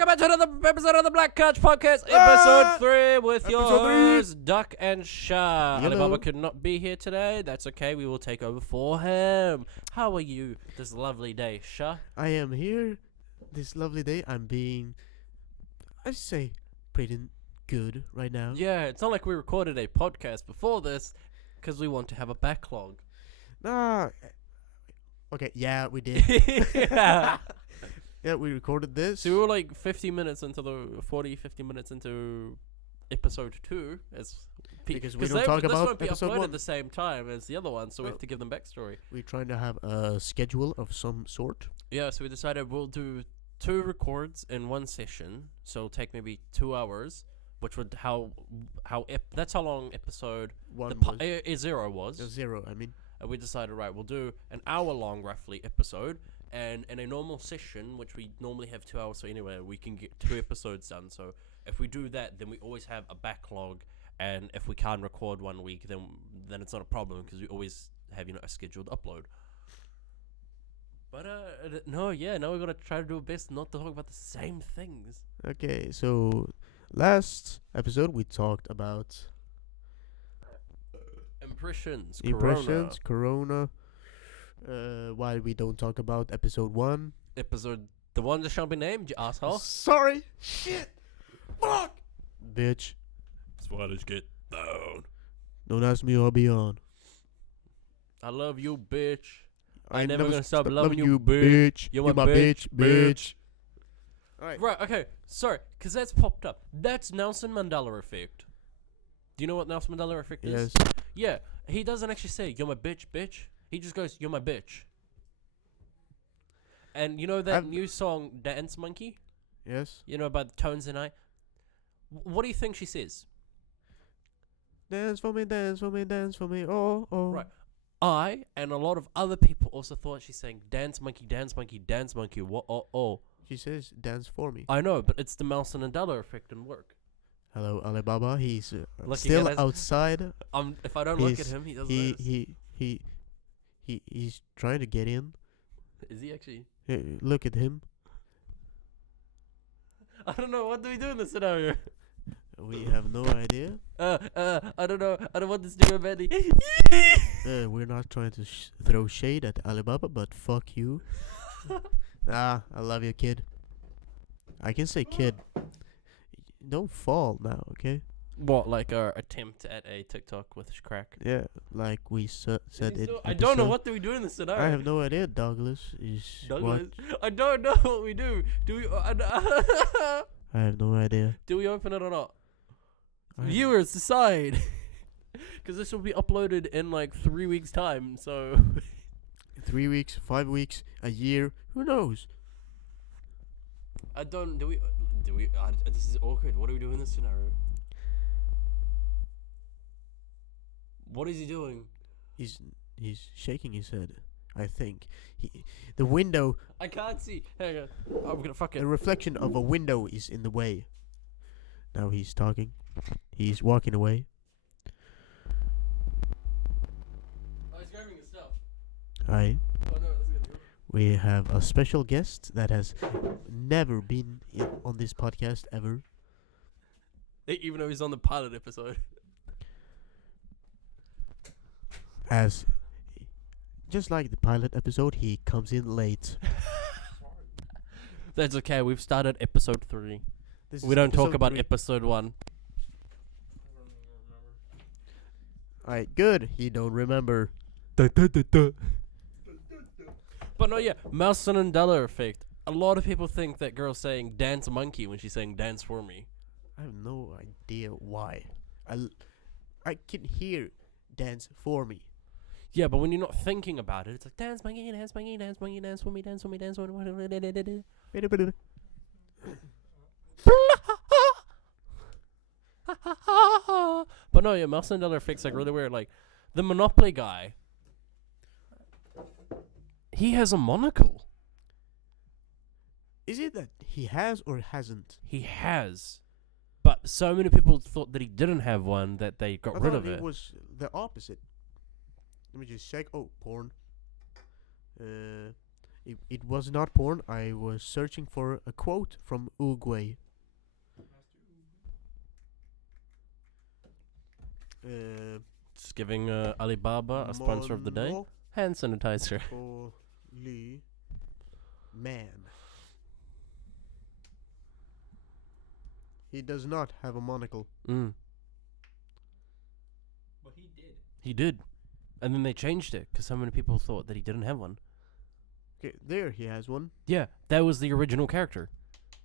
welcome back to another episode of the Black Couch Podcast, episode 3 with your host, Duck and Shah. Alibaba could not be here today. That's okay, we will take over for him. How are you this lovely day, Shah? I am here this lovely day. I'm being, I'd say, pretty good right now. Yeah, it's not like we recorded a podcast before this, because we want to have a backlog. Nah. Okay, yeah, we did. Yeah. Yeah, we recorded this. So we were like 50 minutes into episode 2. Because we don't talk about this episode won't be uploaded 1 at the same time as the other one, so we have to give them backstory. We're trying to have a schedule of some sort. Yeah, so we decided we'll do 2 records in one session, so it'll take maybe 2 hours, which would that's how long episode 1 0 was. 0, I mean. And we decided, right, we'll do an hour-long, roughly, episode. And in a normal session, which we normally have 2 hours, so anyway, we can get 2 episodes done. So if we do that, then we always have a backlog. And if we can't record 1 week, then it's not a problem because we always have, a scheduled upload. But now we gotta try to do our best not to talk about the same things. Okay, so last episode we talked about impressions, Corona. Why we don't talk about episode 1? The one that shall be named, you asshole. Sorry. Shit. Fuck. Bitch. Spiders get down. Don't ask me, I'll be on. I love you, bitch. I never gonna stop loving you, bitch. You're my bitch. Alright. Right, okay. Sorry, because that's popped up. That's Nelson Mandela effect. Do you know what Nelson Mandela effect is? Yes. Yeah, he doesn't actually say, you're my bitch. He just goes, you're my bitch. And you know that new song, Dance Monkey? Yes. You know about Tones and I? What do you think she says? Dance for me, dance for me, dance for me, oh. Right. I and a lot of other people also thought she's saying, dance monkey, dance monkey, dance monkey, oh. She says, dance for me. I know, but it's the Nelson Mandela effect in work. Hello, Alibaba. He's still outside. If I don't look at him, he does this. He's trying to get in. Is he actually? Hey, look at him. I don't know. What do we do in this scenario? We have no idea. I don't know. I don't want this to go badly. We're not trying to throw shade at Alibaba, but fuck you. I love you, kid. I can say kid. Don't fall now, okay? What, like our attempt at a TikTok with crack? Yeah, like we said it. I don't know what do we do in this scenario. I have no idea, Douglas. What? I don't know what we do. Do we? I have no idea. Do we open it or not? Viewers, decide. Because this will be uploaded in like 3 weeks' time, so... 3 weeks, 5 weeks, a year, who knows? This is awkward. What do we do in this scenario? What is he doing? He's shaking his head, I think. The window... I can't see. Hang on. I'm gonna fuck it. The reflection of a window is in the way. Now he's talking. He's walking away. Oh, he's grabbing his stuff. Hi. Oh, no, that's good. We have a special guest that has never been on this podcast ever. Even though he's on the pilot episode. Just like the pilot episode, he comes in late. That's okay. We've started episode 3. We don't talk about 3. episode 1. Alright, good. He don't remember. But no, yeah, Nelson Mandela effect. A lot of people think that girl's saying dance monkey when she's saying dance for me. I have no idea why. I can hear dance for me. Yeah, but when you're not thinking about it, it's like dance monkey, dance monkey, dance monkey, dance for me, dance for me, dance for me. But no, yeah, Nelson Mandela effect's like really weird. Like the Monopoly guy, he has a monocle. Is it that he has or hasn't? He has. But so many people thought that he didn't have one that they got rid of it. It was the opposite. Let me just check. Oh, porn. It was not porn. I was searching for a quote from Uruguay. Just giving Alibaba a sponsor of the day. Hand sanitizer. Monopoly man. He does not have a monocle. Mm. But he did. He did. And then they changed it because so many people thought that he didn't have one. Okay, there he has one. Yeah, that was the original character.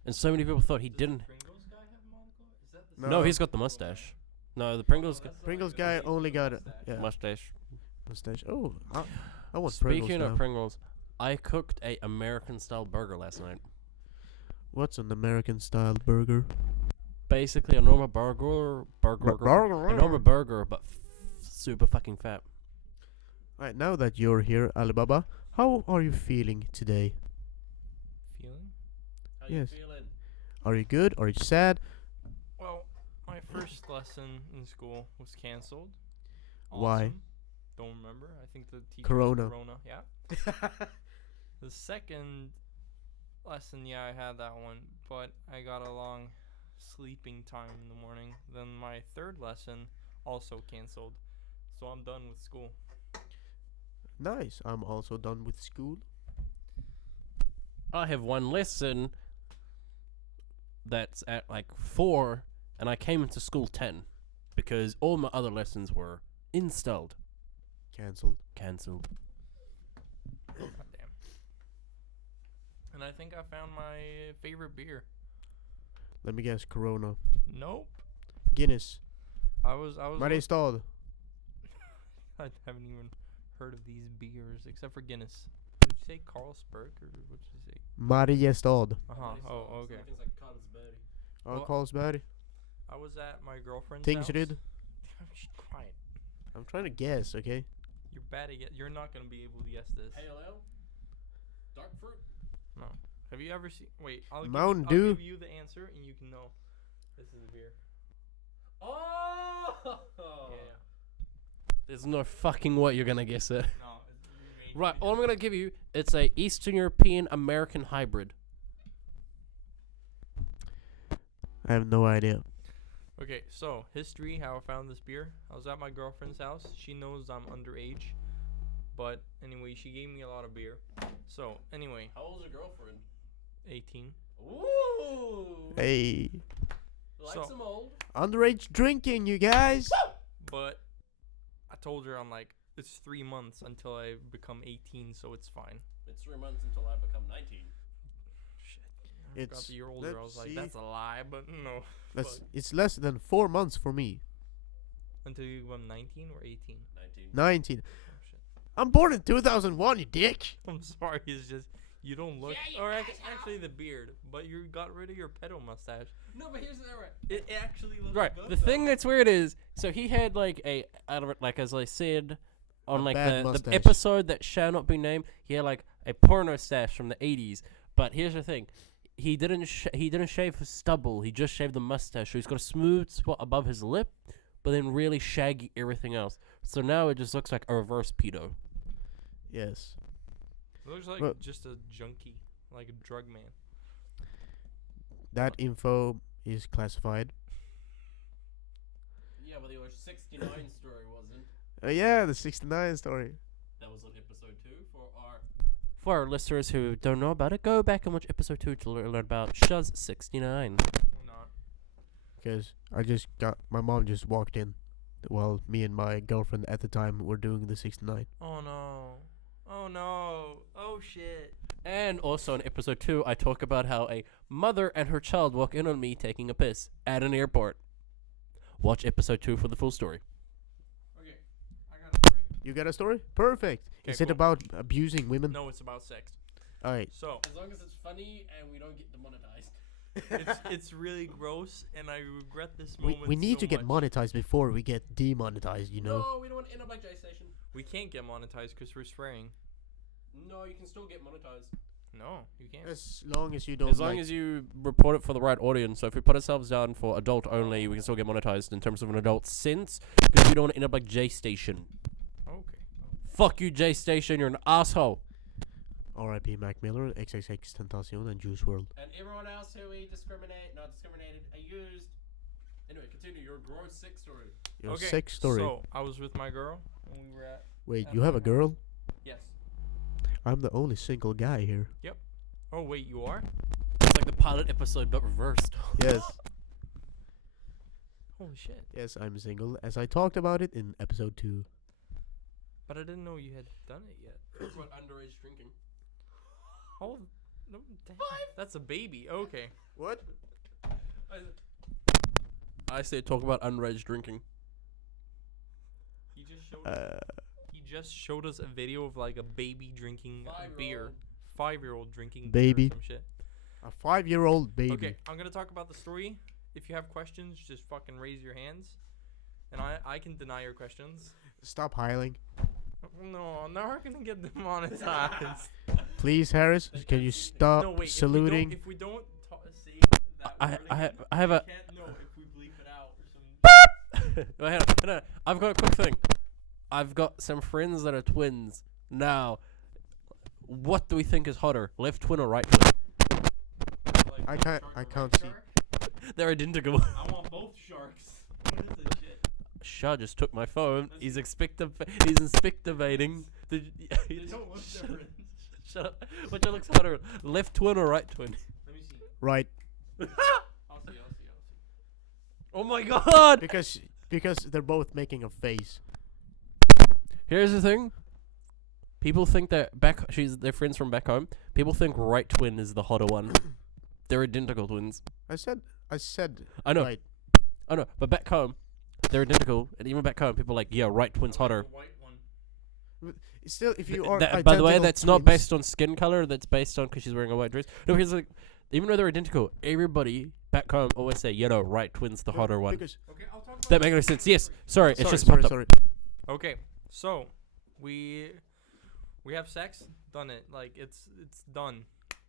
And so many people thought he didn't. Does the Pringles guy have a monocle? Is that the No, he's got the mustache. No, the Pringles Pringles guy only got a mustache. mustache. Oh, I want Speaking Pringles of now. Pringles, I cooked a American-style burger last night. What's an American-style burger? Basically, a normal burger, a normal burger, but super fucking fat. Alright, now that you're here, Alibaba, how are you feeling today? feeling? How Yes. you feeling? Are you good? Are you sad? Well, my first lesson in school was canceled. Why? Awesome. Don't remember. I think the teacher Corona. Corona. Yeah. The second lesson, yeah, I had that one, but I got a long sleeping time in the morning. Then my third lesson also canceled, so I'm done with school. Nice. I'm also done with school. I have one lesson that's at like 4, and I came into school 10 because all my other lessons were installed, Cancelled. cancelled. God damn. And I think I found my favorite beer. Let me guess. Corona. Nope. Guinness. I was. Mariestad. I haven't even heard of these beers except for Guinness. Did you say Carlsberg or what did you say? Mariestad. Oh, okay. Oh, Well- Carlsberg. I was at my girlfriend's Things house. did. Shh, quiet. I'm trying to guess, okay? You're bad at You're not gonna be able to guess this. Pale ale, dark fruit. No. Have you ever seen? Wait, I'll Mountain I'll Dew. give you the answer and you can know. This is a beer. Oh! Yeah. There's no fucking way you're gonna guess it. No. Right, all I'm gonna give you, it's a Eastern European American hybrid. I have no idea. Okay, so history. How I found this beer. I was at my girlfriend's house. She knows I'm underage, but anyway, she gave me a lot of beer. So anyway, How old's your girlfriend? 18. Ooh! Hey. Likes So- them old. Underage drinking, you guys. But I told her I'm like, it's 3 months until I become 18, so it's fine. It's 3 months until I become 19. Shit. I forgot It's- the year older. I let's was like, see. that's a lie, but no. It's less than 4 months for me. Until you become 19 or 18. 19. 19. Oh shit. I'm born in 2001, you dick. I'm sorry. It's just you don't look. Yeah, you or guys actually the beard, but you got rid of your pedo mustache. No, but here's the right. It actually looks Right. good. The thing that's weird is, so he had like out of it, like as I said, on A like bad the mustache. episode that shall not be named, he had like a porno stash from the 80s. But here's the thing, he didn't shave his stubble. He just shaved the mustache. So he's got a smooth spot above his lip, but then really shaggy everything else. So now it just looks like a reverse pedo. Yes. It looks like Well- just a junkie, like a drug man. That info is classified. Yeah, but the 69 story wasn't. Yeah, the 69 story. That was on episode 2 for our listeners who don't know about it. Go back and watch episode 2 to learn about Shuz 69. I'm not. Because my mom just walked in while me and my girlfriend at the time were doing the 69. Oh no. Oh no. Oh shit. And also in episode 2, I talk about how a mother and her child walk in on me taking a piss at an airport. Watch episode 2 for the full story. Okay. I got a story. You got a story? Perfect. Is it cool. about abusing women? No, it's about sex. Alright. So As long as it's funny and we don't get demonetized. it's really gross, and I regret this We, moment. we need so to get much. monetized before we get demonetized, you know? No, we don't want to end up like J Station. We can't get monetized because we're swearing. No, you can still get monetized. No, you can't. As long as you don't As long as you report it for the right audience. So if we put ourselves down for adult only, we can still get monetized in terms of an adult sense. Because we don't want to end up like J Station. Okay. Fuck you, J Station. You're an asshole. R.I.P. Mac Miller, XXX Tentacion, and Juice WRLD. And everyone else who we not discriminated, are used. Anyway, continue your gross sex story. Your sex story. So I was with my girl when we were at. Wait, at you have my a girl? Yes. I'm the only single guy here. Oh wait, you are? It's like the pilot episode, but reversed. Yes. Holy shit! Yes, I'm single, as I talked about it in episode 2. But I didn't know you had done it yet. Talk about underage drinking. Oh, no, damn. That's a baby. Okay. What? I said talk about underage drinking. He just showed. He just showed us a video of like a baby drinking beer. 5-year-old drinking Baby. beer or some shit. A 5-year-old baby. Okay, I'm gonna talk about the story. If you have questions, just fucking raise your hands, and I can deny your questions. Stop hiling. No, now we're gonna get demonetized. Please, Harris, can you stop No, wait. saluting? If we don't say that I have a. we can't know if we bleep it out or something. Wait, hang on. I've got a quick thing. I've got some friends that are twins. Now, what do we think is hotter, left twin or right twin? Like, I can't see. They're identical. I want both sharks. What is this shit? Shah just took my phone. He's inspectivating. They don't look different. Shut up. Which one looks hotter, left twin or right twin? Let me see. Right. I'll see. Oh my god! Because they're both making a face. Here's the thing. People think that they're friends from back home. People think right twin is the hotter one. They're identical twins. I said. I know. Right. I know, but back home, they're identical, and even back home, people are like, yeah, right twin's hotter. The white one. Still, if you are By the way, identical that's not twins- based on skin color. That's based on because she's wearing a white dress. No, because like, even though they're identical, everybody back home always say, you know, right twin's the hotter one. Because Okay, I'll talk about That makes no sense. Yes, sorry, it's just sorry, popped up. sorry. Okay, so we have sex. Done it. Like it's done.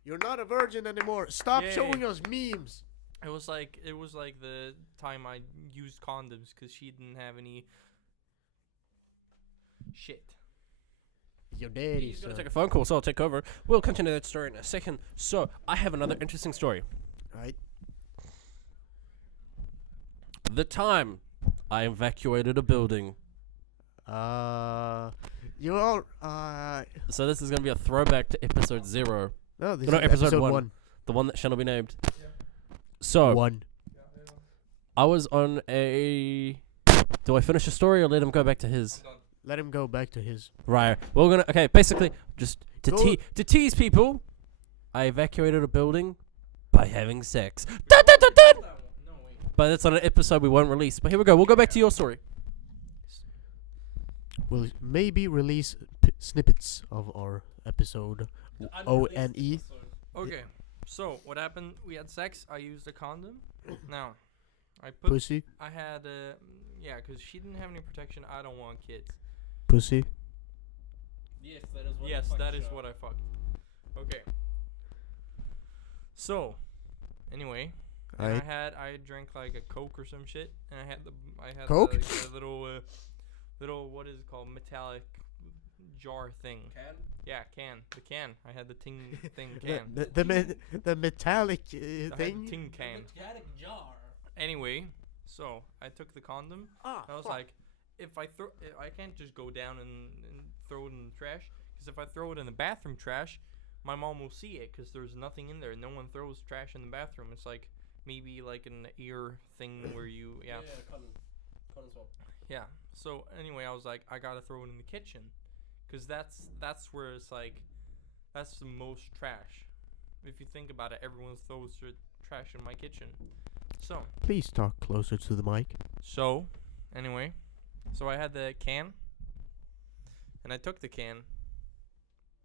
You're not a virgin anymore. Stop Yay. showing us memes. It was like the time I used condoms because she didn't have any shit. Your daddy, He's sir. gonna take a phone call, so I'll take over. We'll continue that story in a second. So I have another interesting story. Right. The time I evacuated a building. You all. So this is gonna be a throwback to episode 0, No, this No, is episode episode one. 1. the one that shall not be named. So 1. I was on a. Do I finish the story or let him go back to his? Let him go back to his. Right. We're gonna. Okay. Basically, just to Go- to tease people, I evacuated a building by having sex. Dun, dun, dun, dun! No, wait. But that's on an episode we won't release. But here we go. We'll go back to your story. We'll maybe release snippets of our episode. ONE. Okay, so what happened? We had sex. I used a condom. Now, I put. Pussy. I had yeah, because she didn't have any protection. I don't want kids. Pussy. Yes, that is what. Yes, that is what I fucked. Okay. So, anyway, and I drank like a Coke or some shit, and I had Coke? the little what is it called, metallic jar thing. Can? Yeah, can. The can. I had the thing The metallic I had thing. the tin can. jar. Anyway, so I took the condom. And I was like, if I can't just go down and throw it in the trash. Because if I throw it in the bathroom trash, my mom will see it because there's nothing in there. No one throws trash in the bathroom. It's like maybe like an ear thing where you cotton swab. yeah. So anyway, I was like, I gotta throw it in the kitchen, cause that's where it's like, that's the most trash. If you think about it, everyone throws their trash in my kitchen. So Please talk closer to the mic. anyway, so I had the can, and I took the can,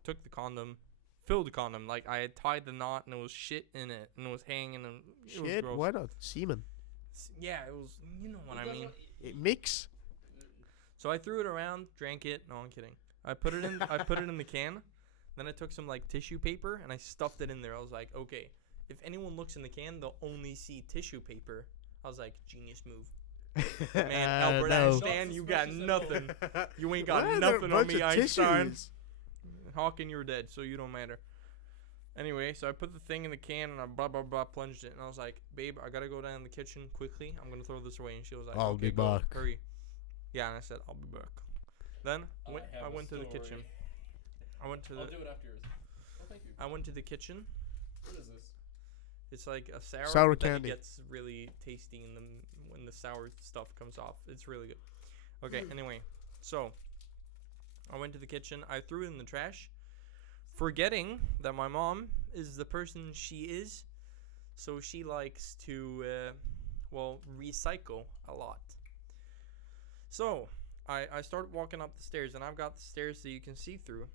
took the condom, filled the condom. Like I had tied the knot, and it was shit in it, and it was hanging, and it was Shit, gross. why not? Semen. Yeah, it was. You know what I mean. It mix. So I threw it around, drank it. No, I'm kidding. I put it in. I put it in the can. Then I took some like tissue paper and I stuffed it in there. I was like, okay, if anyone looks in the can, they'll only see tissue paper. I was like, genius move. Man, Albert no. Einstein, you got nothing. You ain't got Why are there a nothing on bunch me, of Einstein. tissues? Hawking, you're dead, so you don't matter. Anyway, so I put the thing in the can and I blah blah blah plunged it, and I was like, babe, I gotta go down in the kitchen quickly. I'm gonna throw this away, and she was like, I'll okay, be go, back. hurry. Yeah, and I said, I'll be back. Then I went to the kitchen. I went to I'll the. do it after yours. Oh, thank you. I went to the kitchen. What is this? It's like a sour, Sour but then candy. it gets really tasty when the sour stuff comes off. It's really good. Okay, anyway, so I went to the kitchen. I threw it in the trash, forgetting that my mom is the person she is. So she likes to, recycle a lot. So I start walking up the stairs, and I've got the stairs that you can see through.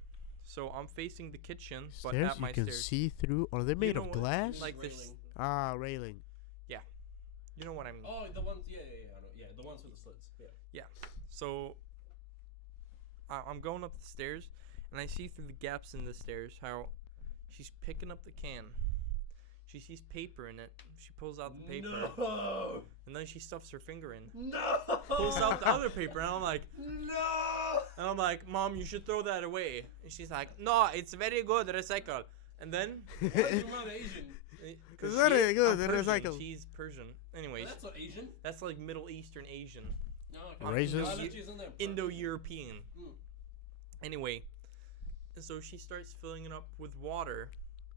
So I'm facing the kitchen, but Stairs at my you can stairs. see through? Are they made know of what- glass? like this. Railing. Ah, railing. You know what I mean? Oh, the ones. Yeah, I know. Yeah, the ones with the slits. Yeah. So I'm going up the stairs, and I see through the gaps in the stairs how she's picking up the can. She sees paper in it. She pulls out the paper, No. and then she stuffs her finger in. No. Pulls out the other paper, and I'm like, No. Mom, you should throw that away. And she's like, no, it's very good, recycle. And then, Why is your mom Asian? because It's very good, recycle. She's Persian. Anyways, Well, that's not Asian. that's like Middle Eastern Asian. No. Racist? Allergies in there. Indo-European. Mm. Anyway, and so she starts filling it up with water,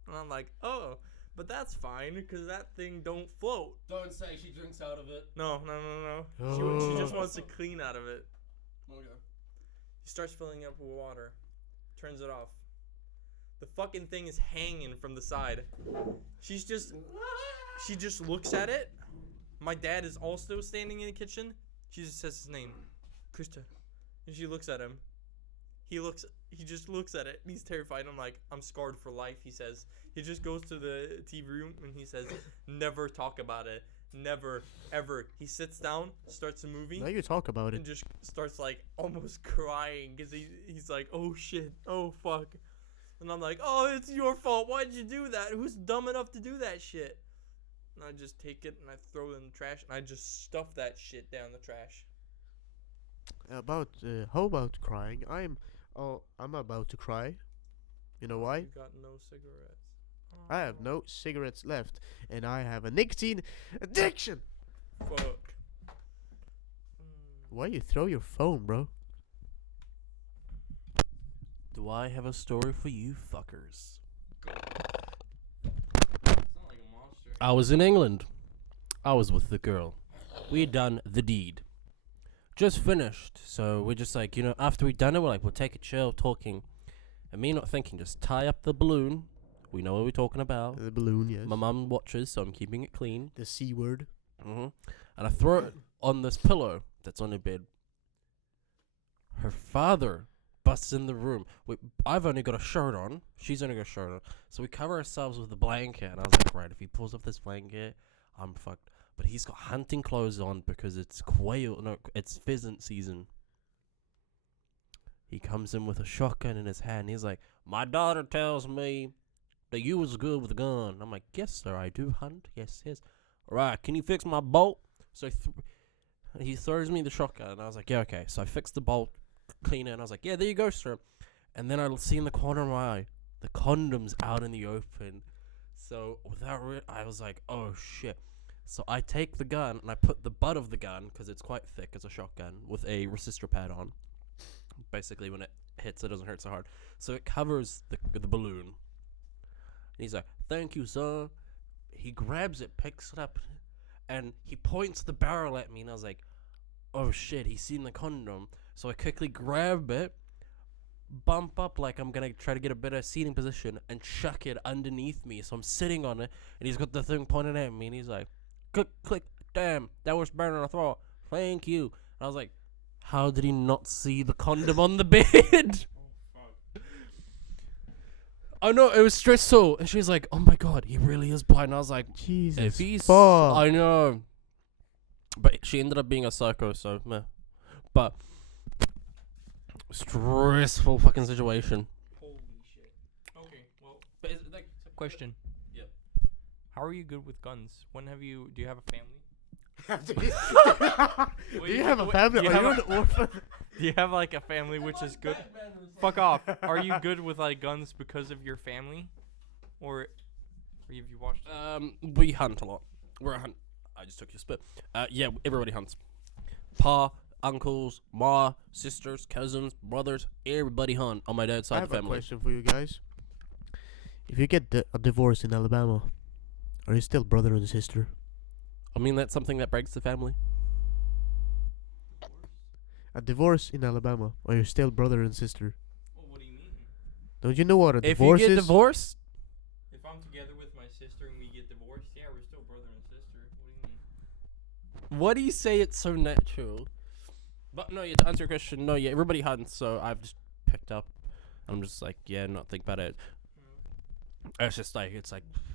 and I'm like, oh, but that's fine because that thing don't float. Don't say she drinks out of it. No. Oh. She just wants to clean out of it. Okay. She starts filling it up with water, turns it off. The fucking thing is hanging from the side. She just looks at it. My dad is also standing in the kitchen. She just says his name, Krista, and she looks at him. He just looks at it. And he's terrified. I'm like, I'm scarred for life, he says. He just goes to the TV room and he says, never talk about it. Never, ever. He sits down, starts a movie, Now you talk about it. and just starts like almost crying because he's like, oh shit, oh fuck. And I'm like, oh, it's your fault. Why'd you do that? Who's dumb enough to do that shit? And I just take it and I throw it in the trash and I just stuff that shit down the trash. How about crying? I'm about to cry. You know why? You got no cigarettes. I have no cigarettes left, and I have a nicotine addiction. Fuck. Why you throw your phone, bro? Do I have a story for you fuckers? I was in England. I was with the girl. We had done the deed. Just finished. So we're just like, after we'd done it, we're like, we'll take a chill, talking. And me not thinking, just tie up the balloon. We know what we're talking about. The balloon, yes. My mum watches, so I'm keeping it clean. The C word. And I throw it on this pillow that's on her bed. Her father busts in the room. I've only got a shirt on. She's only got a shirt on. So we cover ourselves with the blanket. And I was like, right, if he pulls off this blanket, I'm fucked. But he's got hunting clothes on because it's it's pheasant season. He comes in with a shotgun in his hand. He's like, my daughter tells me that you was good with a gun. I'm like, yes, sir, I do hunt. Yes. All right, can you fix my bolt? So he throws me the shotgun. And I was like, yeah, okay. So I fixed the bolt, clean it. And I was like, yeah, there you go, sir. And then I see in the corner of my eye, the condom's out in the open. So I was like, oh, shit. So I take the gun and I put the butt of the gun, because it's quite thick as a shotgun, with a resistor pad on. Basically, when it hits, it doesn't hurt so hard. So it covers the balloon. And he's like, thank you, sir. He grabs it, picks it up, and he points the barrel at me. And I was like, oh shit, he's seen the condom. So I quickly grab it, bump up like I'm going to try to get a better seating position, and chuck it underneath me. So I'm sitting on it, and he's got the thing pointed at me. And he's like, click, damn, that was better than I thought. Thank you. And I was like, how did he not see the condom on the bed? I know, it was stressful. And she's like, oh my god, he really is blind. And I was like, Jesus if he's... fuck. I know. But she ended up being a psycho, so meh. But stressful fucking situation. Holy shit. Okay, well, But is it like... question. Yeah. How are you good with guns? Do you have a family? Do you have a family? do you Are have you a- an orphan? Do you have like a family which is good? fuck off. Are you good with like guns because of your family, or have you watched? We hunt a lot. We're a hunt. I just took your spit. Yeah, everybody hunts. Pa, uncles, ma, sisters, cousins, brothers, everybody hunt on my dad's side I of have the a family. question for you guys. If you get a divorce in Alabama, are you still brother and sister? I mean, that's something that breaks the family. A divorce in Alabama, are you still brother and sister? Well, what do you mean? Don't you know what a If divorce you get is? divorced, If I'm together with my sister and we get divorced, yeah, we're still brother and sister. What do you mean? what do you say it's so natural? But no, yeah, to answer your question, no, yeah, everybody hunts, so I've just picked up. I'm just like, yeah, not think about it. It's just like,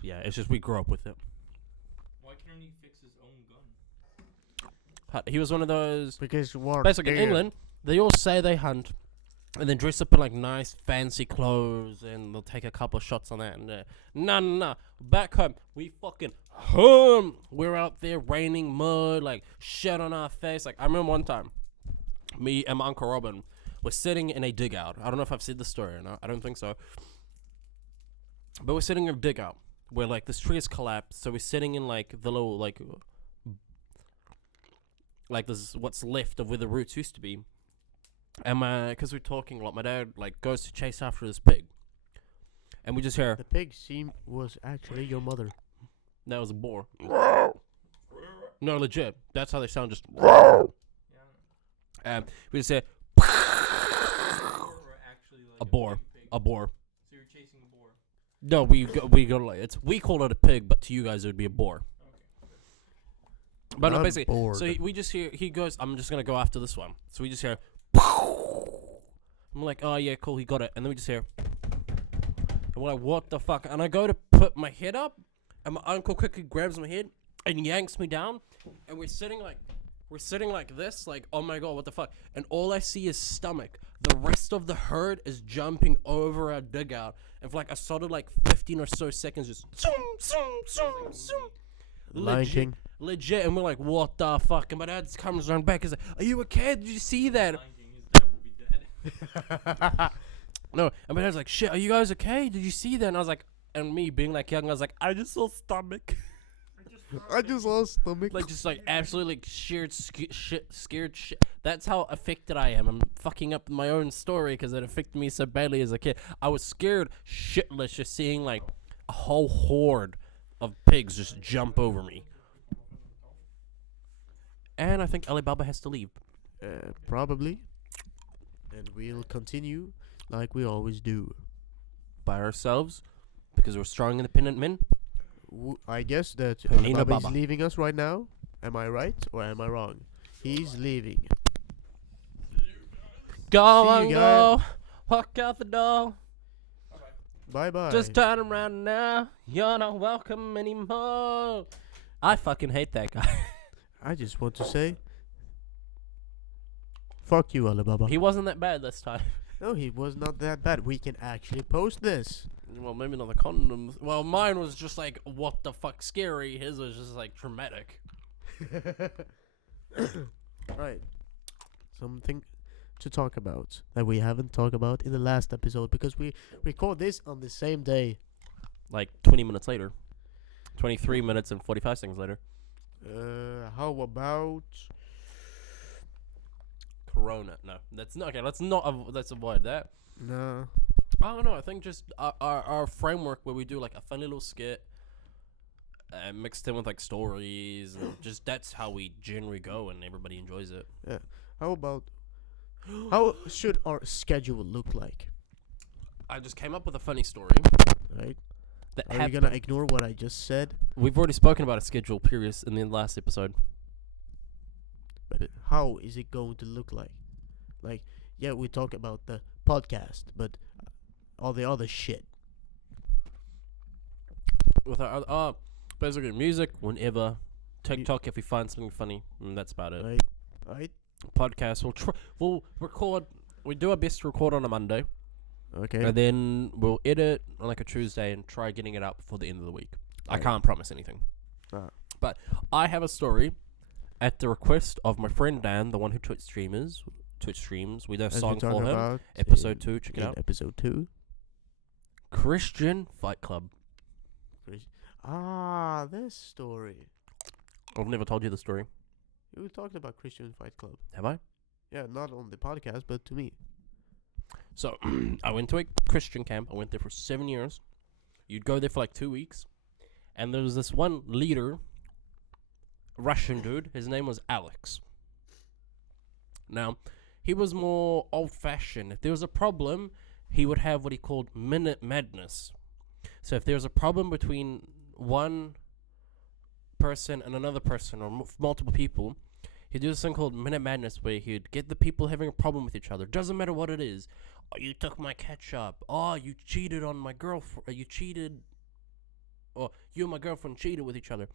yeah, it's just we grew up with it. Why can't he fix his own gun? He was one of those. Because you are Basically, in there. England, they all say they hunt, and then dress up in like nice, fancy clothes, and they'll take a couple of shots on that. And no. Back home, we fucking home. We're out there raining mud, like shit on our face. Like I remember one time, me and my uncle Robin were sitting in a dig out. I don't know if I've said this story or not. I don't think so. But we're sitting in a dig out where like this tree has collapsed, so we're sitting in like the little like this is what's left of where the roots used to be. And because we're talking a lot, my dad like goes to chase after this pig, and we just hear The pig was actually your mother. that was a boar. No, legit. That's how they sound. Just Yeah. we just hear Or actually like a boar. big pig. A boar. So you're chasing a boar. No, we go like we call it a pig, but to you guys it would be a boar. Okay. But no, I'm basically, bored. so we just hear he goes. I'm just gonna go after this one. So we just hear. I'm like, oh yeah, cool, he got it, and then we just hear. And we're like, what the fuck? And I go to put my head up, and my uncle quickly grabs my head and yanks me down, and we're sitting like this, like, oh my god, what the fuck? And all I see is stomach. The rest of the herd is jumping over our dugout, and for like a solid like 15 or so seconds, just zoom, zoom, zoom, zoom. Lion King. Legit, and we're like, what the fuck? And my dad comes around back and says, are you okay? Did you see that? His dad will be dead. No, and my dad's like, shit, are you guys okay? Did you see that? And I was like, and me being like young, I was like, I just saw stomach. I just lost stomach. Like, just like absolutely like scared shit. That's how affected I am. I'm fucking up my own story because it affected me so badly as a kid. I was scared shitless just seeing like a whole horde of pigs just jump over me. And I think Alibaba has to leave. Probably. And we'll continue like we always do. By ourselves because we're strong, independent men. I guess that Nina Alibaba is Baba. leaving us right now. Am I right or am I wrong? He's leaving. Go See on, you go. Walk out the door. Bye bye. Just turn around now. You're not welcome anymore. I fucking hate that guy. I just want to say, fuck you, Alibaba. He wasn't that bad this time. No, he was not that bad. We can actually post this. Well, maybe not the condoms. Well, mine was just like, what the fuck, scary. His was just like traumatic. Right. Something to talk about that we haven't talked about in the last episode because we record this on the same day. Like 20 minutes later. 23 minutes and 45 seconds later. How about Corona. No, that's not okay. Let's avoid that. no? I don't know. I think just our framework where we do like a funny little skit, mixed in with like stories, and just that's how we generally go, and everybody enjoys it. How about how should our schedule look like? I just came up with a funny story. Right? That Are you gonna ignore what I just said? We've already spoken about a schedule previous in the last episode. But how is it going to look like? Like, yeah, we talk about the podcast, but all the other shit. With our basically music whenever, TikTok if we find something funny, and that's about it. Right? Podcast we'll record. We do our best to record on a Monday, Okay. and then we'll edit on like a Tuesday and try getting it up before the end of the week. I Right. can't promise anything. But I have a story at the request of my friend Dan, the one who Twitch streamers, Twitch streams. We did a As we song talk for him. about Episode 2, check it in out. episode 2. Christian Fight Club. This story. I've never told you the story. You talked about Christian Fight Club. Have I? Yeah, not on the podcast, but to me. So, I went to a Christian camp. I went there for 7 years. You'd go there for like 2 weeks. And there was this one leader, Russian dude. His name was Alex. Now, he was more old-fashioned. If there was a problem, he would have what he called minute madness. So if there was a problem between one person and another person, or multiple people, he'd do this thing called minute madness, where he'd get the people having a problem with each other. Doesn't matter what it is. Oh, you took my ketchup. Oh, you cheated on my girlfriend. You cheated. Or you and my girlfriend cheated with each other.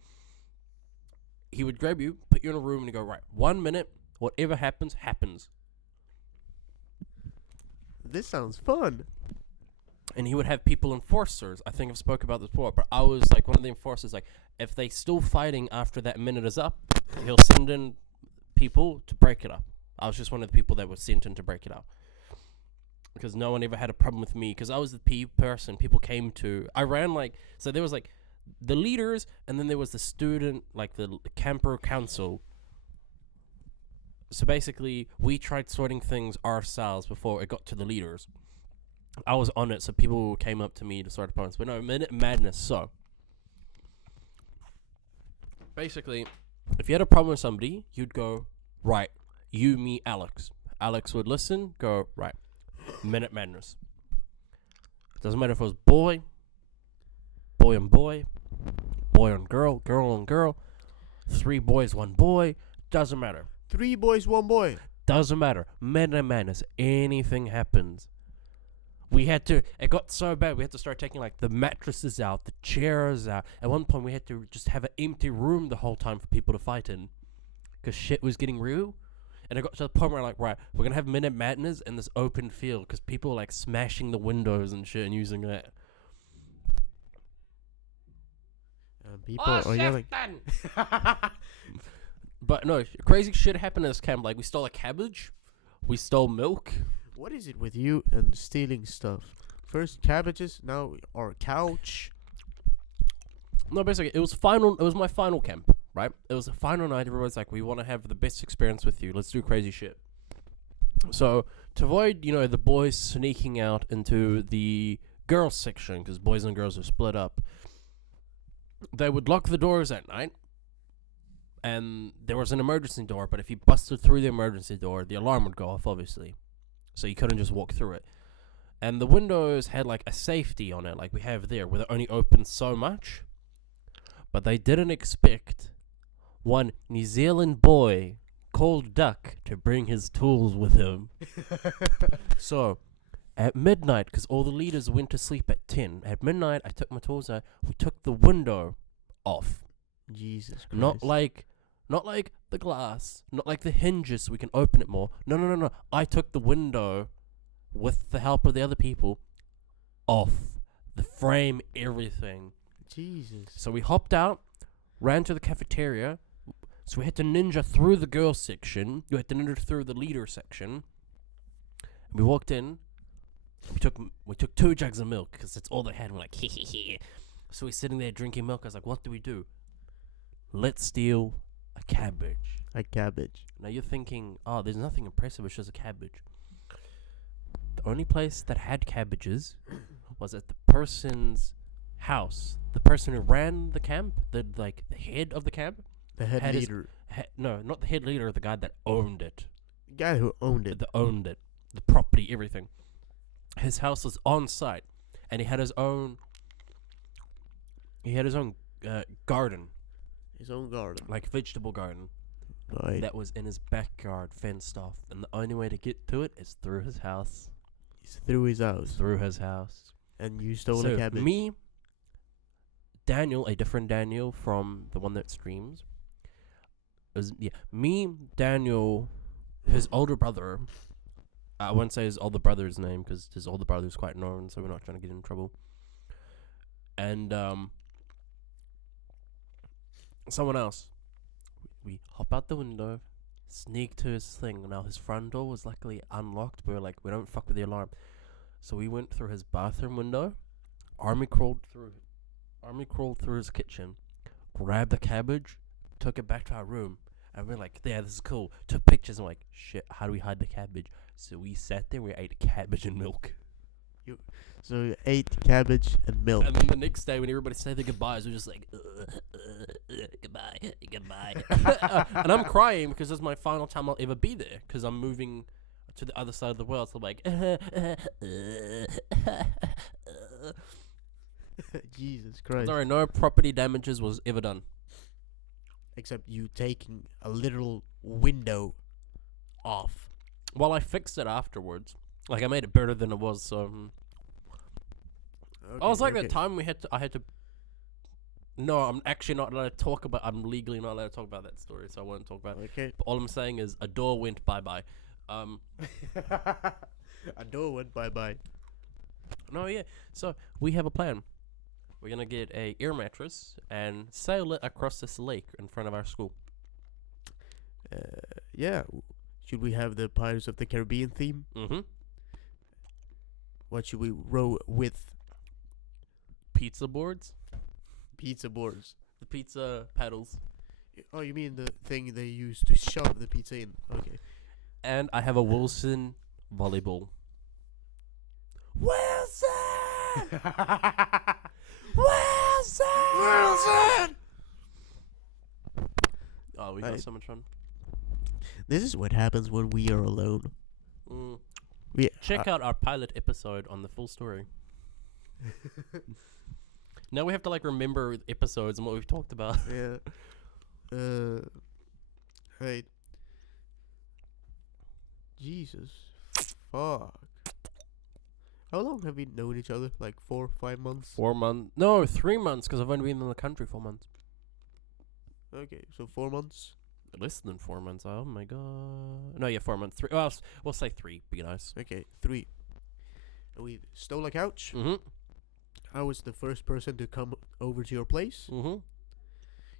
He would grab you, put you in a room, and he'd go, right, 1 minute, whatever happens, happens. This sounds fun. And he would have people enforcers. I think I've spoke about this before, but I was like one of the enforcers. Like, if they still fighting after that minute is up, he'll send in people to break it up. I was just one of the people that was sent in to break it up, because no one ever had a problem with me, because I was the person people came to. I ran like, so there was like the leaders, and then there was the student, like the camper council. So basically, we tried sorting things ourselves before it got to the leaders. I was on it, so people came up to me to sort problems. But no, minute madness. So basically, if you had a problem with somebody, you'd go, right, you, me, Alex. Alex would listen, go, right, minute madness. Doesn't matter if it was boy on boy, boy on girl, girl on girl, 3 boys, 1 boy, doesn't matter. 3 boys, 1 boy. Doesn't matter. Minute madness. Anything happens. It got so bad, we had to start taking like the mattresses out, the chairs out. At one point, we had to just have an empty room the whole time for people to fight in, because shit was getting real. And it got to the point where, like, right, we're going to have minute madness in this open field, because people were like smashing the windows and shit and using that. People are yelling. But no, crazy shit happened in this camp. Like, we stole a cabbage, we stole milk. What is it with you and stealing stuff? First cabbages, now our couch. No, basically, it was my final camp, right? It was the final night. Everyone's like, we want to have the best experience with you. Let's do crazy shit. So, to avoid, the boys sneaking out into the girls section, because boys and girls are split up, they would lock the doors at night. And there was an emergency door, but if you busted through the emergency door, the alarm would go off, obviously. So you couldn't just walk through it. And the windows had like a safety on it, like we have there, where they only open so much. But they didn't expect one New Zealand boy called Duck to bring his tools with him. So, at midnight, because all the leaders went to sleep at 10, at midnight, I took my tools out, we took the window off. Jesus Christ. Not like the glass, not like the hinges so we can open it more. No. I took the window, with the help of the other people, off. The frame, everything. Jesus. So we hopped out, ran to the cafeteria. So we had to ninja through the girls section. You had to ninja through the leader section. And we walked in. We took 2 jugs of milk, because that's all they had. And we're like, hee. So we're sitting there drinking milk. I was like, what do we do? Let's steal a cabbage. A cabbage. Now you're thinking, oh, there's nothing impressive, it's just a cabbage. The only place that had cabbages was at the person's house. The person who ran the camp, the head of the camp. The head leader. No, not the head leader, the guy that owned it. The guy who owned it. The property, everything. His house was on site, and he had his own garden. His own garden. Like vegetable garden. Right. That was in his backyard, fenced off. And the only way to get to it is through his house. It's through his house. Through his house. And you stole the cabbage. Me, Daniel, a different Daniel from the one that streams. Me, Daniel, his older brother. I won't say his older brother's name, because his older brother's quite known, so we're not trying to get in trouble. And, someone else. We hop out the window, sneaked to his thing. Now his front door was luckily unlocked. We were like, we don't fuck with the alarm. So we went through his bathroom window, army crawled through his kitchen, grabbed the cabbage, took it back to our room, and we're like, yeah, this is cool. Took pictures and we're like, shit, how do we hide the cabbage? So we sat there, we ate cabbage and milk. So you ate cabbage and milk. And then the next day, when everybody said their goodbyes, we're just like, goodbye. And I'm crying because this is my final time I'll ever be there because I'm moving to the other side of the world. So I'm like, Jesus Christ. sorry, no property damages was ever done. Except you taking a literal window off. Well, I fixed it afterwards. Like, I made it better than it was, so... I was like that time I had to... No, I'm actually not allowed to talk about... I'm legally not allowed to talk about that story, so I won't talk about it. Okay. But all I'm saying is a door went bye-bye. A door went bye-bye. No, yeah. So, we have a plan. We're going to get a air mattress and sail it across this lake in front of our school. Yeah. Should we have the Pirates of the Caribbean theme? Mm-hmm. What should we row with? Pizza boards. Pizza boards. The pizza paddles. Oh, you mean the thing they use to shove the pizza in? Okay. And I have a Wilson volleyball. Wilson! Wilson! Oh, we had so much fun. This is what happens when we are alone. Mm. We Check out our pilot episode on the full story. Now we have to like remember episodes and what we've talked about. Yeah. Right. Jesus. Fuck. How long have we known each other? Like 4, 5 months? 4 months. No, 3 months because I've only been in the country 4 months. Okay, so 4 months. Less than 4 months. Oh my god. No, yeah, 4 months. 3. Well, we'll say 3. Be nice. Okay, 3. And we stole a couch. Mm-hmm. I was the first person to come over to your place. Mm-hmm.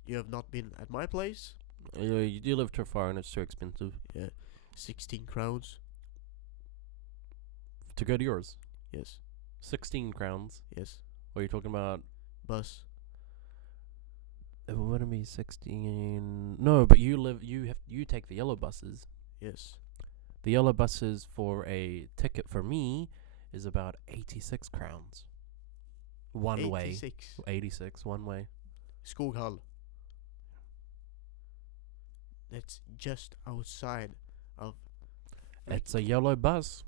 You have not been at my place. You do live too far and it's too expensive. Yeah. 16 crowns. To go to yours. Yes. 16 crowns. Yes. What are you talking about? Bus. It would be 16. No, but you take the yellow buses. Yes. The yellow buses for a ticket for me is about 86 crowns. One way. 86 one way. Skoghall. That's just outside of... It's a yellow bus.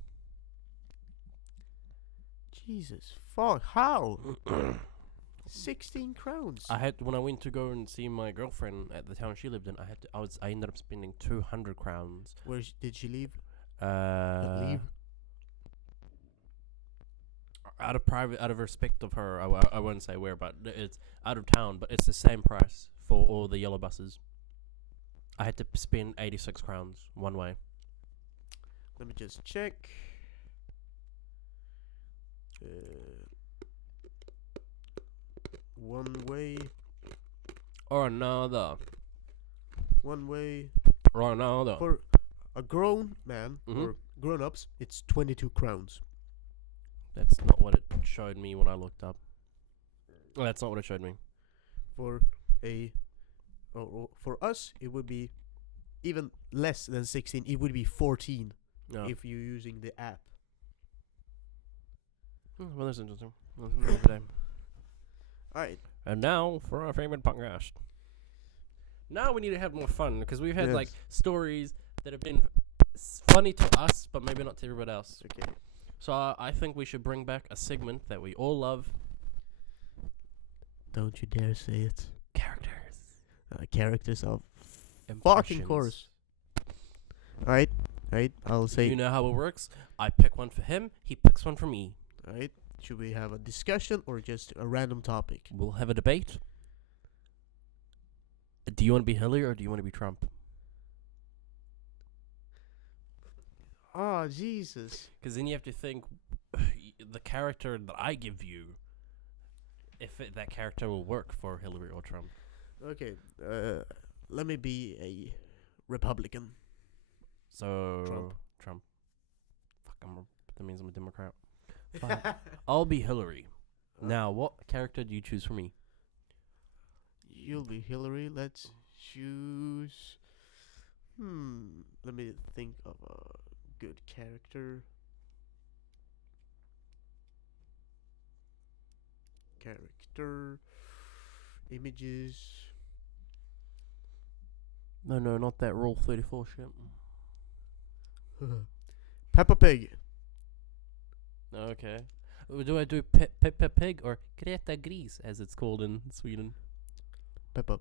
Jesus fuck, how? 16 crowns. When I went to go and see my girlfriend at the town she lived in, I ended up spending 200 crowns. Where did she leave? Leave? Out of respect of her, I won't say where, but it's out of town, but it's the same price for all the yellow buses. I had to spend 86 crowns one way. Let me just check. One way. Or another. One way. Or another. For a grown man or grown-ups, it's 22 crowns. That's not what it showed me when I looked up. Well, that's not what it showed me. For for us, it would be even less than 16. It would be 14 if you're using the app. Well, that's interesting. Alright. And now for our favorite podcast. Now we need to have more fun because we've had like stories that have been funny to us, but maybe not to everybody else. Okay. So I think we should bring back a segment that we all love. Don't you dare say it. Characters. Characters of Impressions. fucking course. Alright. I'll say. You know how it works. I pick one for him. He picks one for me. Alright. Should we have a discussion or just a random topic? We'll have a debate. Do you want to be Hillary or do you want to be Trump? Oh, Jesus. Because then you have to think the character that I give you, if that character will work for Hillary or Trump. Okay. Let me be a Republican. So Trump. Fuck, that means I'm a Democrat. Fine. I'll be Hillary. Now, what character do you choose for me? You'll be Hillary. Let's choose. Let me think of a good character. Images. No, not that Rule 34 shit. Peppa Pig. Okay. Do I do Peppa Pig or Greta Gris, as it's called in Sweden? Peppa,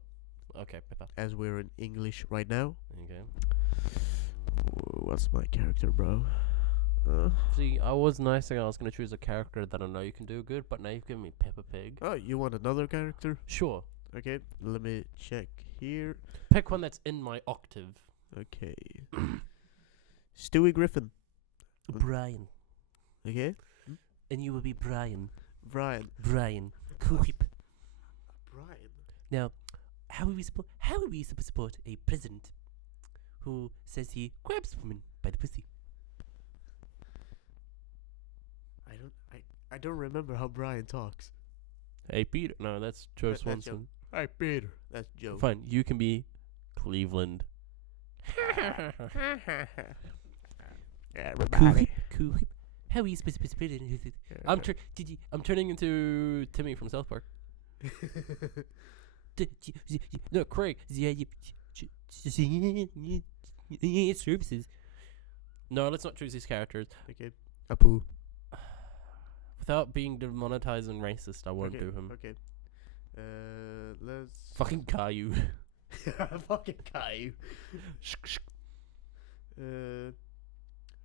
Okay, Peppa. as we're in English right now. Okay. What's my character, bro? See, I was nice and I was going to choose a character that I know you can do good, but now you've given me Peppa Pig. Oh, you want another character? Sure. Okay, let me check here. Pick one that's in my octave. Okay. Stewie Griffin. Brian. Okay. And you will be Brian. Brian. Coop. Brian. Now, how are we supposed to support a president who says he grabs women by the pussy? I don't remember how Brian talks. Hey, Peter. No, that's Joe That's Joe. Swanson. Hi, Peter. That's Joe. Fine, you can be Cleveland. Everybody. Cool. How are you supposed to support it? I'm turning into Timmy from South Park. No, Craig. Services. No, let's not choose these characters. Okay. Apu. Without being demonetized and racist, I won't do him. Okay. Let's. Fucking Caillou. Fucking Caillou.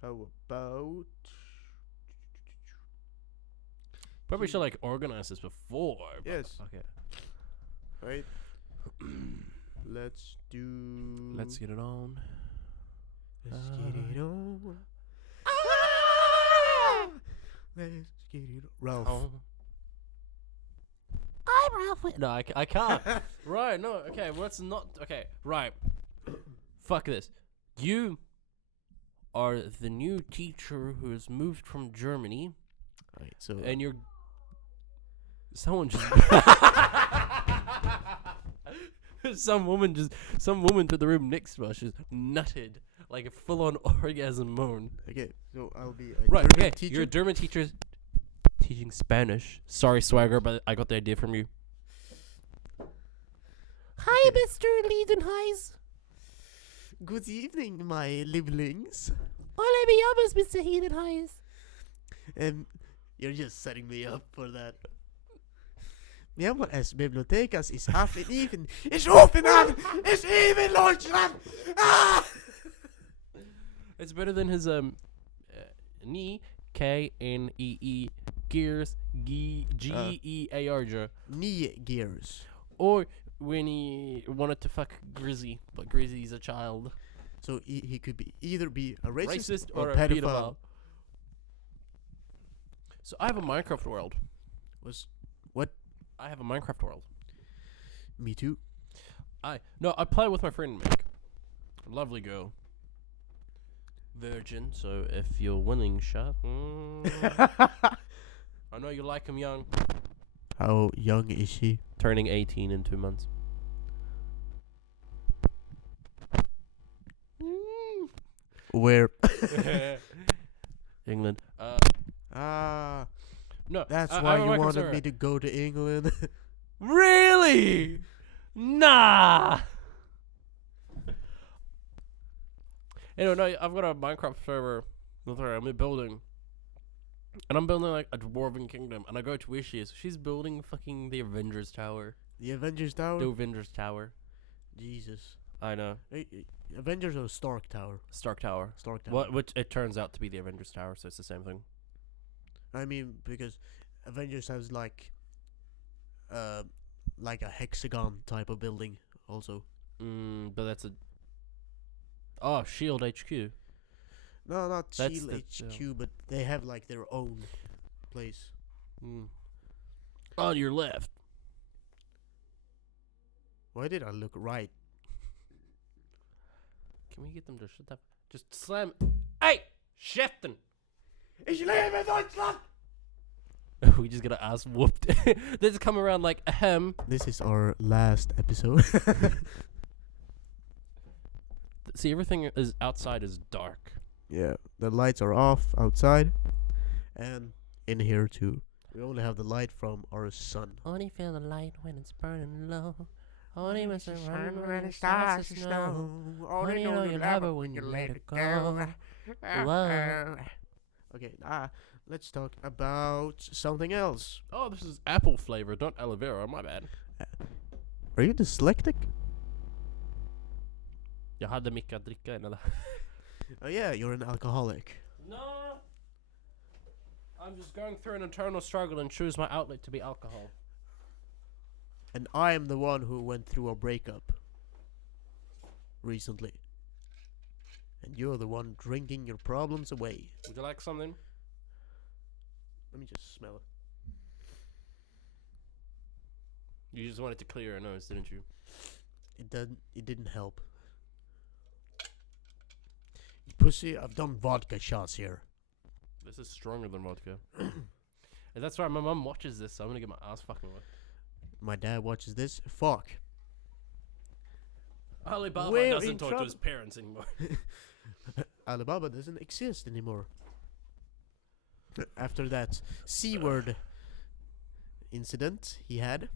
How about? Probably should organize this before. Yes. Okay. Right. Let's do. Let's get it on. Let's get it on. Let's get it on. Ralph. Oh. I'm Ralph. No, I can't. Right, no, okay, well, let's not. Okay, right. Fuck this. You are the new teacher who has moved from Germany, Right, so. and you're. Someone just. Some woman to the room next to us just nutted like a full-on orgasm moan. Okay, so I'll be a Right, German okay, teacher. you're a German teacher teaching Spanish. Sorry, Swagger, but I got the idea from you. Hi, Mr. Liedenheis. Good evening, my livelings. Hola, me llamas, Mr. Liedenheis. You're just setting me up for that. Jawohl, Bibliothekas ist offen even. Ist offen Ist even Deutschland. Ah! It's better than his knee Knee gears Gear. Knee gears. Or when he wanted to fuck Grizzy, but Grizzy's a child. So he could either be a Racist or or a pedophile. So I have a Minecraft world. What? I have a Minecraft world. Me too. I play with my friend Mick. A lovely girl. Virgin, so if you're willing, shut. I know you like him young. How young is she? Turning 18 in 2 months. Where? England. No. That's I why have a you Minecraft wanted server. me to go to England. Really? Nah. Anyway, no, I've got a Minecraft server with her. I'm building. And I'm building like a dwarven kingdom. And I go to where she is. She's building fucking the Avengers Tower. The Avengers Tower? The Avengers Tower. Jesus. I know. Avengers or Stark Tower? Stark Tower. Stark Tower. What? Which it turns out to be the Avengers Tower, so it's the same thing. I mean, because Avengers has like a hexagon type of building also. But that's a. Oh, Shield HQ. No, not That's Shield the- HQ, but they have like their own place. On your left. Why did I look right? Can we get them to shut up? Just slam. Hey, Chefton. Ich lebe Deutschland! We just got our ass whooped. They just come around like, ahem. This is our last episode. See, everything is outside is dark. Yeah, the lights are off outside, and in here too. We only have the light from our sun. Only feel the light when it's burning low. Only miss it when it starts to snow. Only know you love it when you let it go. Whoa. Okay, let's talk about something else. Oh, this is apple flavored, not aloe vera. My bad. Are you dyslexic? Jag hade mycket att dricka innan det. Oh yeah, you're an alcoholic. No. I'm just going through an internal struggle and choose my outlet to be alcohol. And I am the one who went through a breakup recently. And you're the one drinking your problems away. Would you like something? Let me just smell it. You just wanted to clear your nose, didn't you? It didn't help. Pussy, I've done vodka shots here. This is stronger than vodka. And that's right, my mum watches this, so I'm gonna get my ass fucking wet. My dad watches this. Fuck. Alibaba We're doesn't in talk to his parents anymore. Alibaba doesn't exist anymore. After that C-word incident he had.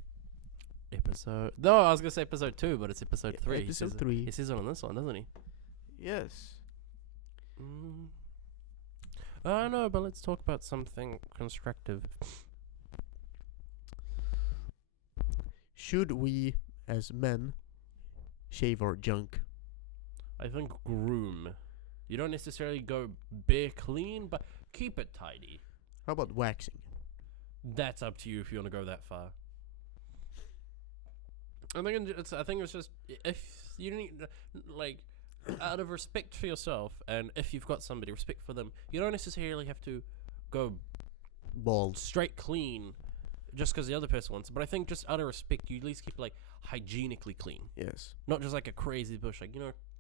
Episode... No, I was gonna say episode 2, but it's episode 3. Episode 3. He says it on this one, doesn't he? Yes. I don't know, but let's talk about something constructive. Should we, as men, shave our junk? I think groom. You don't necessarily go bare clean, but keep it tidy. How about waxing? That's up to you if you want to go that far. I think it's just if you need like out of respect for yourself, and if you've got somebody, respect for them, you don't necessarily have to go Bald. straight clean just because the other person wants it. But I think just out of respect, you at least keep like hygienically clean, Yes. not just like a crazy bush, like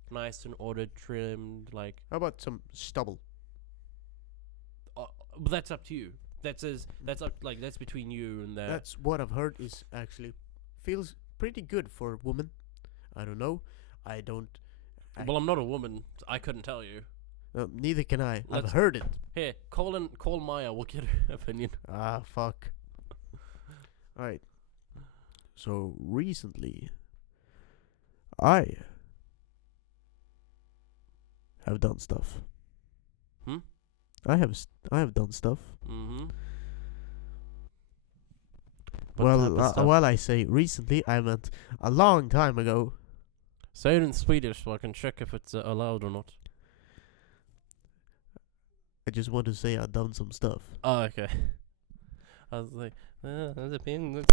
nice and ordered, trimmed, like. How about some stubble? But that's up to you. That's between you and that. That's what I've heard is actually feels pretty good for a woman. I don't know. I don't. Well, I'm not a woman. So I couldn't tell you. Neither can I. I've Let's- heard it. Here, call Maya. We'll get her opinion. Ah, fuck. Alright. So, recently, I have done stuff. Hmm? I have done stuff. Mm-hmm. While I say recently, I meant a long time ago. Say it in Swedish so I can check if it's allowed or not. I just want to say I've done some stuff. Oh, okay. I was like, that's a pin.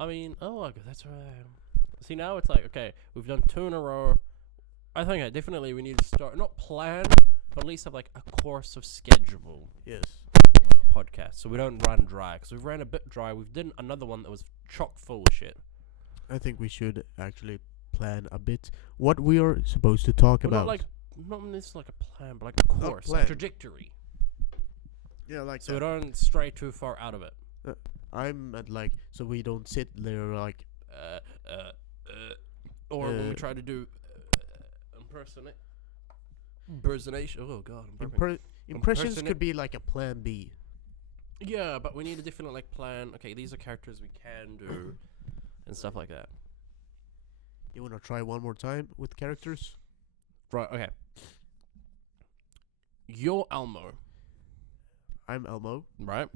I mean, oh, okay, that's right. See, now it's like, okay, we've done 2 in a row. I think definitely we need to start, not plan, but at least have like a course of schedule Yes. for our podcast, so we don't run dry. Because we've ran a bit dry. We've done another one that was chock full of shit. I think we should actually plan a bit what we are supposed to talk Well, about. not this like a plan, but like a course, a plan. trajectory. Yeah, like So we don't stray too far out of it. I'm at like, so we don't sit there like, Or when we try to do impersonation. Oh god, I'm burping. impressions Impersonate- could be like a plan B. Yeah, but we need a different like plan. Okay, these are characters we can do and stuff like that. You wanna try one more time with characters? Right. Okay. You're Elmo, I'm Elmo. right?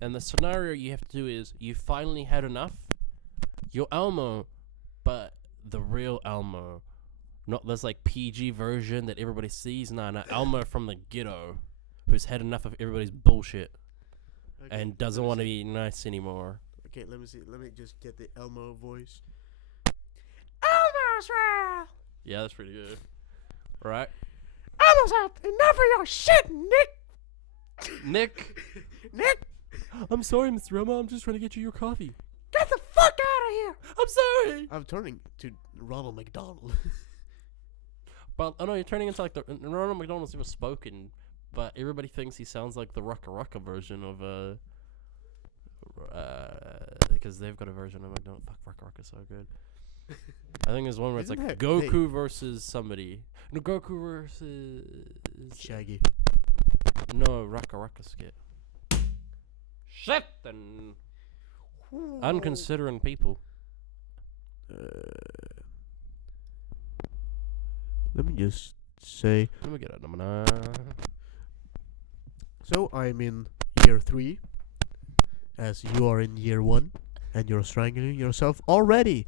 And the scenario you have to do is you finally had enough. You're Elmo, but the real Elmo, not this like PG version that everybody sees. Nah, Elmo from the ghetto, who's had enough of everybody's bullshit Okay, and doesn't want to be nice anymore. Okay, let me see. Let me just get the Elmo voice. Yeah, that's pretty good. Right? Elmo's out. Enough of your shit, Nick. Nick, Nick, I'm sorry, Mr. Elmo. I'm just trying to get you your coffee. get the fuck out of here. I'm sorry. I'm turning to Ronald McDonald. But oh no, you're turning into like the Ronald McDonald's never spoken, but everybody thinks he sounds like the Rucka Rucka version of because they've got a version of McDonald's. Fuck, Rucka Rucka's so good. I think there's one where it's Isn't like that- Goku versus somebody. No, Goku versus Shaggy. No, Rucka Rucka skit. Shit and unconsidering people. Let me just say. Let me get a number 9. So I'm in year 3, as you are in year 1, and you're strangling yourself already.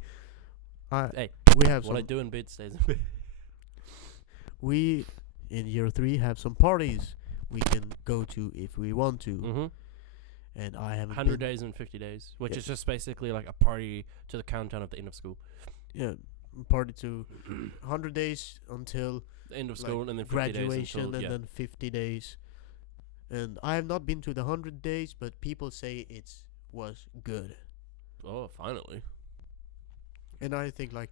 Hey, we have what I some. do in bed stays in bed. We in year 3 have some parties we can go to if we want to, Mm-hmm. and I haven't 100 been- days and 50 days, which Yeah. is just basically like a party to the countdown at the end of school. Yeah, party to 100 days until The end of like, school and then 50 graduation, days until, and yeah. then 50 days. And I have not been to the 100 days, but people say it was good. Oh, finally. And I think like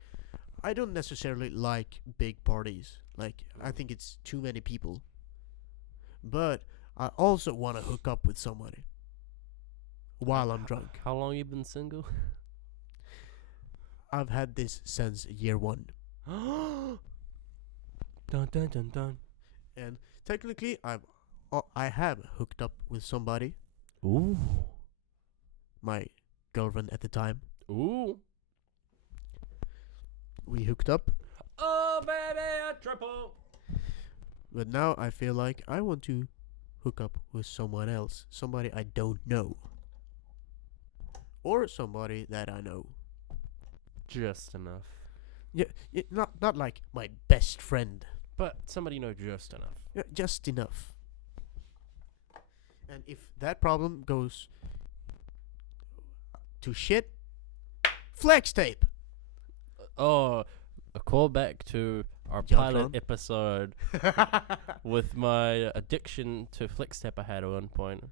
I don't necessarily like big parties. Like I think it's too many people. But I also want to hook up with somebody while I'm drunk. How long you been single? I've had this since year 1. Dun dun dun dun. And technically I have hooked up with somebody, Ooh. my girlfriend at the time. Ooh. We hooked up, Oh, baby, a triple. but now I feel like I want to hook up with someone else, somebody I don't know. Or somebody that I know. Just enough. Yeah, not like my best friend. But somebody know just enough. Yeah, just enough. And if that problem goes to shit, flex tape. Oh, a callback to our Jumptron. pilot episode with my addiction to flex tape I had at one point.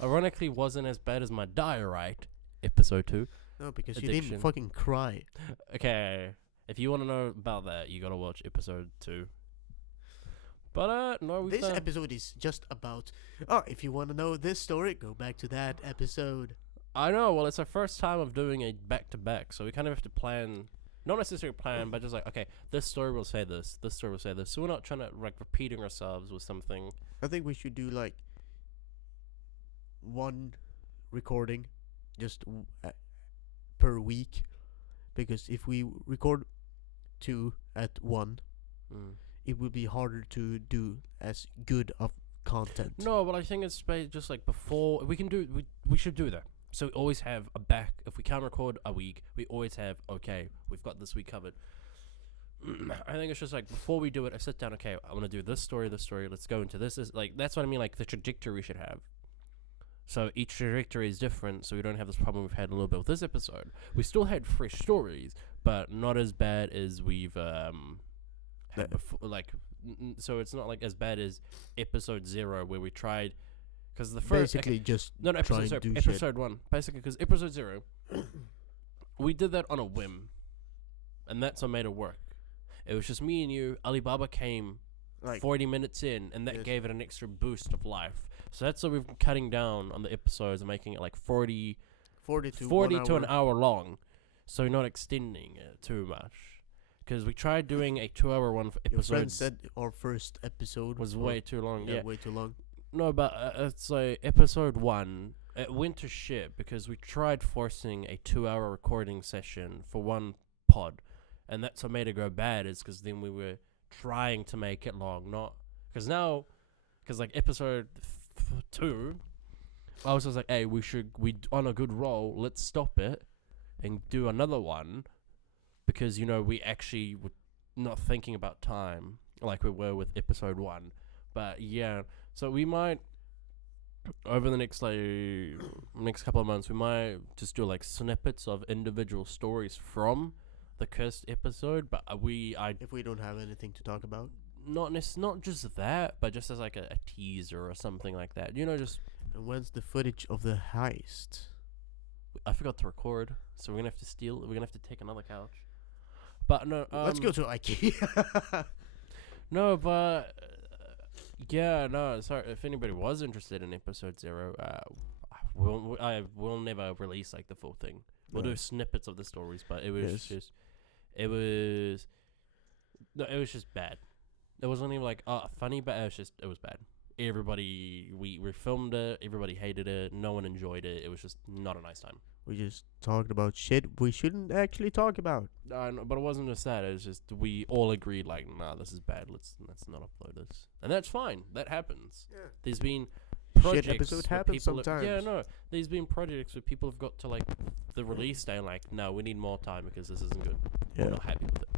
Ironically, wasn't as bad as my diorite episode 2. No, because you Addiction. didn't fucking cry. Okay, if you want to know about that, you gotta watch episode 2. But no, we This episode is just about. Oh, if you want to know this story, go back to that episode. I know. Well, it's our first time of doing a back-to-back, so we kind of have to plan. Not necessarily plan, but just like, okay, this story will say this. This story will say this. So we're not trying to like repeating ourselves with something. I think we should do like one recording, just per week, because if we record 2 at 1, it would be harder to do as good of content. No, but I think it's just like before we can do. We should do that. So we always have a back. If we can't record a week, we always have. Okay, we've got this week covered. I think it's just like before we do it, I sit down. Okay, I want to do this story. Let's go into this. Is like that's what I mean. Like the trajectory we should have. So each trajectory is different. So we don't have this problem we've had a little bit with this episode. We still had fresh stories, but not as bad as we've had before. Like so it's not like as bad as episode 0 where we tried. Because the first basically just no try episode and 0, do episode shit. 1 basically because episode 0 we did that on a whim, and that's what made it work. It was just me and you. Alibaba came Like 40 minutes in, and that Yes. gave it an extra boost of life. So that's what we've been cutting down on the episodes and making it like 40 40 to 40 1 to an hour. hour long, so we're not extending it too much. Because we tried doing a 2-hour one for Your friend episodes said our first episode was or- way too long. Yeah, way too long. no, but it's like episode 1. It went to shit because we tried forcing a 2-hour recording session for one pod, and that's what made it go bad. Is because then we were trying to make it long, not because now, because like episode 2, I was just like, hey, we on a good roll. Let's stop it and do another one, because you know we actually were not thinking about time like we were with episode 1. But yeah, so we might over the next couple of months we might just do like snippets of individual stories from the cursed episode. But If we don't have anything to talk about. not just that, but just as like a teaser or something like that. You know, just And when's the footage of the heist? I forgot to record, so we're gonna have to take another couch. But no, Let's go to IKEA. No, but yeah, no. Sorry, if anybody was interested in episode 0, we'll never release like the full thing. We'll do Right. snippets of the stories, but it was Yes. just, it was just bad. It wasn't even like funny, but it was bad. Everybody, we filmed it. Everybody hated it. No one enjoyed it. It was just not a nice time. We just talked about shit we shouldn't actually talk about. But it wasn't just that. It was just we all agreed like, nah, this is bad. Let's not upload this, and that's fine. That happens. Yeah. There's been Shit projects episode where happens people sometimes. yeah, no. There's been projects where people have got to like the release day and like, no, we need more time because this isn't good. We're Yeah. not happy with it.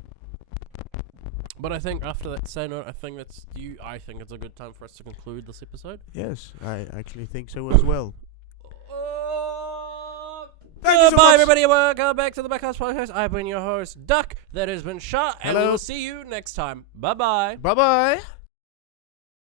But I think after that say note, I think it's a good time for us to conclude this episode. Yes, I actually think so as well. Thank you so Goodbye, much. everybody. Welcome back to the Backhouse Podcast. I've been your host, Duck, that has been shot, and we Hello. will see you next time. Bye-bye. Bye bye.